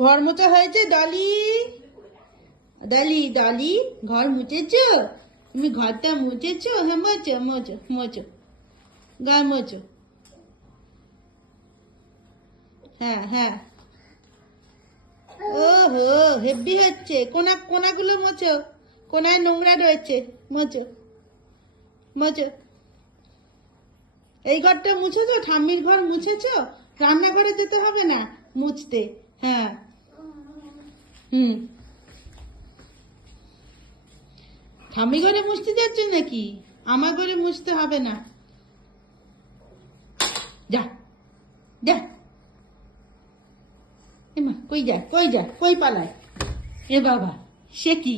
ঘর মোছা হয়েছে ডলি? ডলি ডলি ঘর মুছেছো? তুমি ঘরটা মুছেছো? হ্যাঁ মোছো মোছো মোছো, ঘর মোছো। হ্যাঁ হ্যাঁ। ওহো, হেব্বি হচ্ছে। কোনাগুলো মোছো, কোনায় নোংরা রয়েছে, মোছো মোছো। এই ঘরটা মুছেছো? ঠাম্মির ঘর মুছেছো? রান্নাঘরে যেতে হবে না মুছতে। হ্যাঁ। হুম। ঠাম্মি ঘরে মুছতে যাচ্ছ নাকি? আমার ঘরে মুছতে হবে না। যা যা। এমা কই যা, কই যা, কই পালায়? এ বাবা, সে কি?